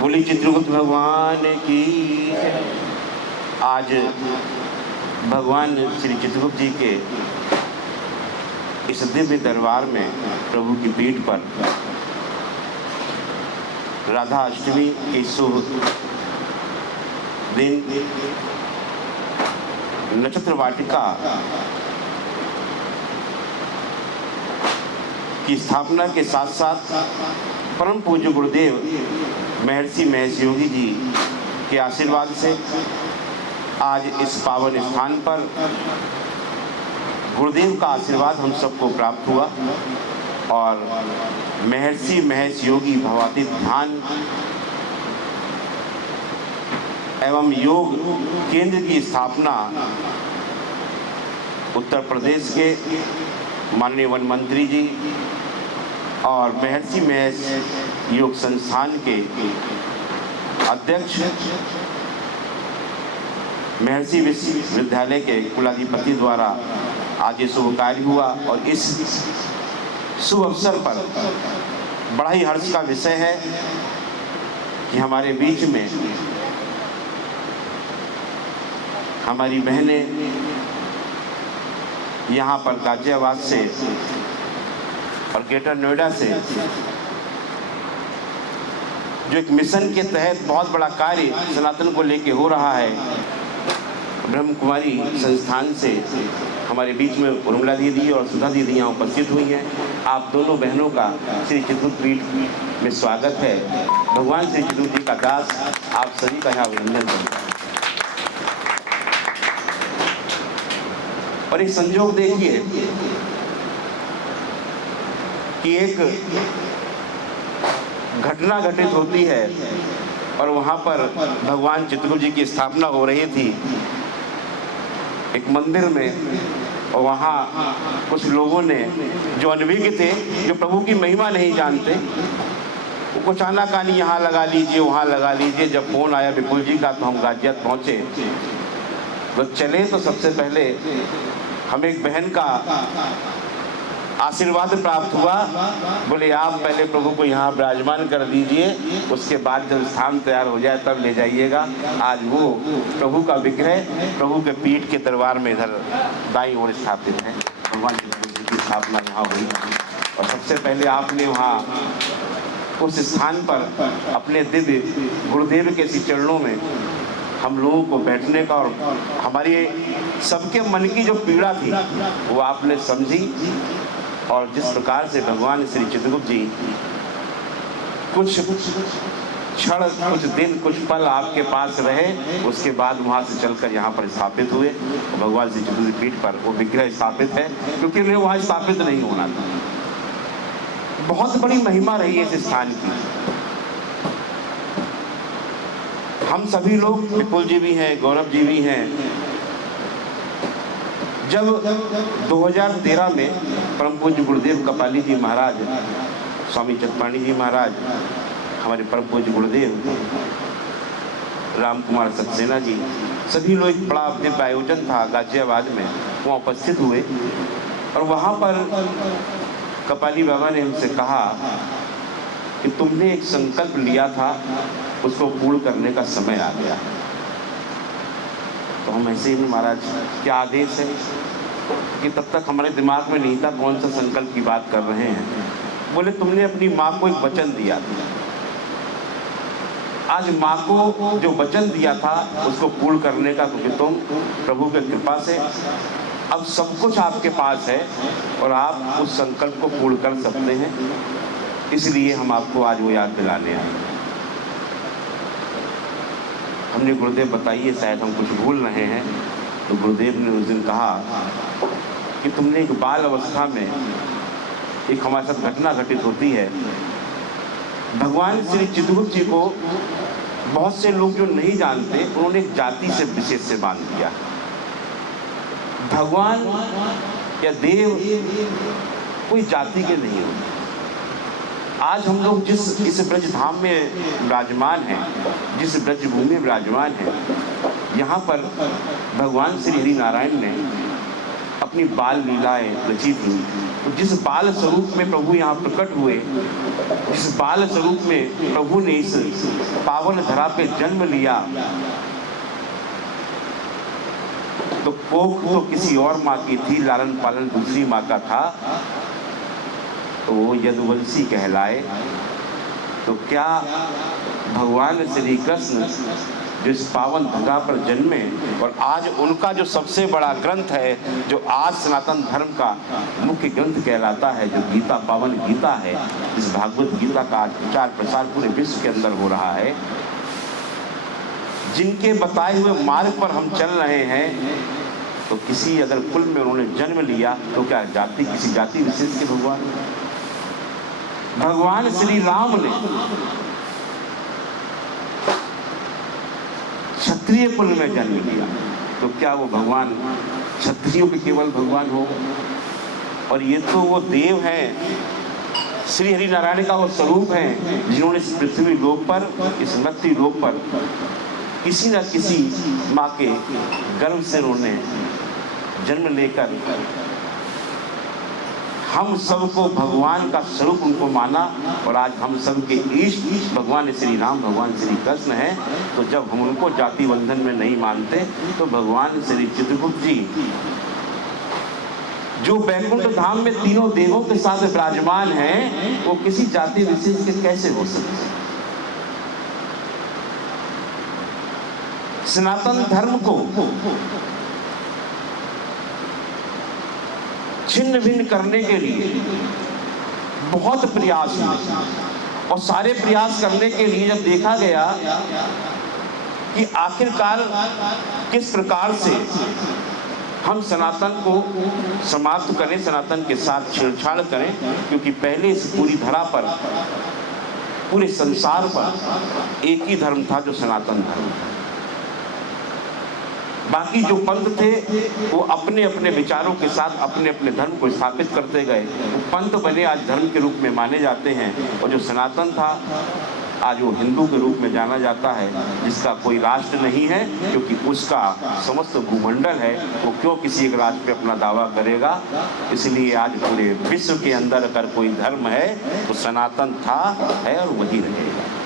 बोली चित्रगुप्त भगवान की। आज भगवान श्री चित्रगुप्त जी के इस दिव्य दरबार में प्रभु की पीठ पर राधा अष्टमी के शुभ दिन नक्षत्र वाटिका की स्थापना के साथ साथ परम पूज्य गुरुदेव महर्षि महेश योगी जी के आशीर्वाद से आज इस पावन स्थान पर गुरुदेव का आशीर्वाद हम सबको प्राप्त हुआ और महर्षि महेश योगी भगवती ध्यान एवं योग केंद्र की स्थापना उत्तर प्रदेश के माननीय वन मंत्री जी और महर्षि महेश योग संस्थान के अध्यक्ष महर्षि विश्वविद्यालय के कुलाधिपति द्वारा आज ये शुभ कार्य हुआ और इस शुभ अवसर पर बड़ा ही हर्ष का विषय है कि हमारे बीच में हमारी बहनें यहाँ पर गाजियाबाद से और ग्रेटर नोएडा से जो एक मिशन के तहत बहुत बड़ा कार्य सनातन को लेके हो रहा है, ब्रह्म कुमारी संस्थान से हमारे बीच में उर्मिला दीदी और सुधा दीदी यहाँ उपस्थित हुई हैं। आप दोनों बहनों का श्री चित्रगुप्त पीठ में स्वागत है। भगवान श्री चित्रगुप्त जी का दास आप सभी का यहाँ अभिनंदन करता है। और एक संयोग देखिए कि एक घटना घटित होती है और वहाँ पर भगवान चित्रगुप्त जी की स्थापना हो रही थी एक मंदिर में, और वहाँ कुछ लोगों ने जो अनभिज्ञ थे, जो प्रभु की महिमा नहीं जानते, वो कुछ आनाकानी यहाँ लगा लीजिए वहाँ लगा लीजिए। जब फोन आया विपुल जी का तो हम गाजियाबाद पहुँचे। तो चले तो सबसे पहले हमें एक बहन का आशीर्वाद प्राप्त हुआ, बोले आप पहले प्रभु को यहाँ विराजमान कर दीजिए, उसके बाद जब स्थान तैयार हो जाए तब ले जाइएगा। आज वो प्रभु का विग्रह प्रभु के पीठ के दरबार में इधर दाईं ओर स्थापित है। भगवान जी की स्थापना यहाँ हुई और सबसे पहले आपने वहाँ उस स्थान पर अपने दिव्य गुरुदेव के श्री चरणों में हम लोगों को बैठने का और हमारी सबके मन की जो पीड़ा थी वो आपने समझी। और जिस प्रकार से भगवान श्री चित्रगुप्त जी कुछ क्षण, कुछ दिन, कुछ पल आपके पास रहे, उसके बाद वहाँ से चलकर यहाँ पर स्थापित हुए। भगवान श्री चित्रगुप्त जी पीठ पर वो विग्रह स्थापित है क्योंकि उन्हें वहाँ स्थापित नहीं होना था। बहुत बड़ी महिमा रही है इस स्थान की। हम सभी लोग, विपुल जी भी हैं, गौरव जी भी हैं, जब 2013 में परम पूज्य गुरुदेव कपाली जी महाराज, स्वामी चतपाणी जी महाराज, हमारे परम पूज्य गुरुदेव राम कुमार सक्सेना जी, सभी लोग एक बड़ा दिव्य आयोजन था गाजियाबाद में, वहाँ उपस्थित हुए और वहाँ पर कपाली बाबा ने हमसे कहा कि तुमने एक संकल्प लिया था, उसको पूर्ण करने का समय आ गया। तो हम ऐसे ही, महाराज क्या आदेश है, कि तब तक हमारे दिमाग में नहीं था कौन सा संकल्प की बात कर रहे हैं। बोले तुमने अपनी माँ को एक वचन दिया था, आज माँ को जो वचन दिया था उसको पूर्ण करने का, क्योंकि तुम प्रभु की कृपा से अब सब कुछ आपके पास है और आप उस संकल्प को पूर्ण कर सकते हैं, इसलिए हम आपको आज वो याद दिलाने आए। हमने गुरुदेव बताइए शायद हम कुछ भूल रहे हैं, तो गुरुदेव ने उस दिन कहा कि तुमने एक बाल अवस्था में एक हमारे साथ घटना घटित होती है। भगवान श्री चित्रगुप्त जी को बहुत से लोग जो नहीं जानते, उन्होंने एक जाति से विशेष से बांध दिया। भगवान या देव कोई जाति के नहीं होते। आज हम लोग जिस इस ब्रज धाम में विराजमान हैं, जिस ब्रज भूमि में विराजमान हैं, यहाँ पर भगवान श्री हरि नारायण ने अपनी बाल लीलाएं रची थी तो जिस बाल स्वरूप में प्रभु यहाँ प्रकट हुए, जिस बाल स्वरूप में प्रभु ने इस पावन धरा पे जन्म लिया, तो कोख तो किसी और माँ की थी, लालन पालन दूसरी माँ का था, तो वो यदुवंशी कहलाए। तो क्या भगवान श्री कृष्ण जो इस पावन धरा पर जन्मे, और आज उनका जो सबसे बड़ा ग्रंथ है, जो आज सनातन धर्म का मुख्य ग्रंथ कहलाता है, जो गीता, पावन गीता है, इस भागवत गीता का आज प्रचार प्रसार पूरे विश्व के अंदर हो रहा है, जिनके बताए हुए मार्ग पर हम चल रहे हैं, तो किसी अगर कुल में उन्होंने जन्म लिया तो क्या जाति, किसी जाति विशेष के भगवान श्री राम ने क्षत्रिय कुल में जन्म लिया, तो क्या वो भगवान क्षत्रियों के केवल भगवान हो? और ये तो वो देव हैं, श्री हरि नारायण का वो स्वरूप है, जिन्होंने इस पृथ्वी लोक पर, इस मृत्यु लोक पर किसी न किसी माँ के गर्भ से उन्होंने जन्म लेकर हम सबको भगवान का स्वरूप उनको माना, और आज हम सब के इष्ट भगवान श्री राम, भगवान श्री कृष्ण हैं। तो जब हम उनको जाति बंधन में नहीं मानते, तो भगवान श्री चित्रगुप्त जी जो बैकुंठ धाम में तीनों देवों के साथ विराजमान हैं, वो किसी जाति विशेष के कैसे हो सकते? सनातन धर्म को छिन्न भिन्न करने के लिए बहुत प्रयास हुए, और सारे प्रयास करने के लिए जब देखा गया कि आखिरकार किस प्रकार से हम सनातन को समाप्त करें, सनातन के साथ छेड़छाड़ करें, क्योंकि पहले इस पूरी धरा पर, पूरे संसार पर एक ही धर्म था, जो सनातन धर्म था। बाकी जो पंथ थे वो अपने अपने विचारों के साथ अपने अपने धर्म को स्थापित करते गए, वो पंथ बने, आज धर्म के रूप में माने जाते हैं। और जो सनातन था, आज वो हिंदू के रूप में जाना जाता है, जिसका कोई राष्ट्र नहीं है, क्योंकि उसका समस्त भूमंडल है, वो क्यों किसी एक राष्ट्र पे अपना दावा करेगा। इसलिए आज पूरे विश्व के अंदर अगर कोई धर्म है तो सनातन था, है और वही रहेगा।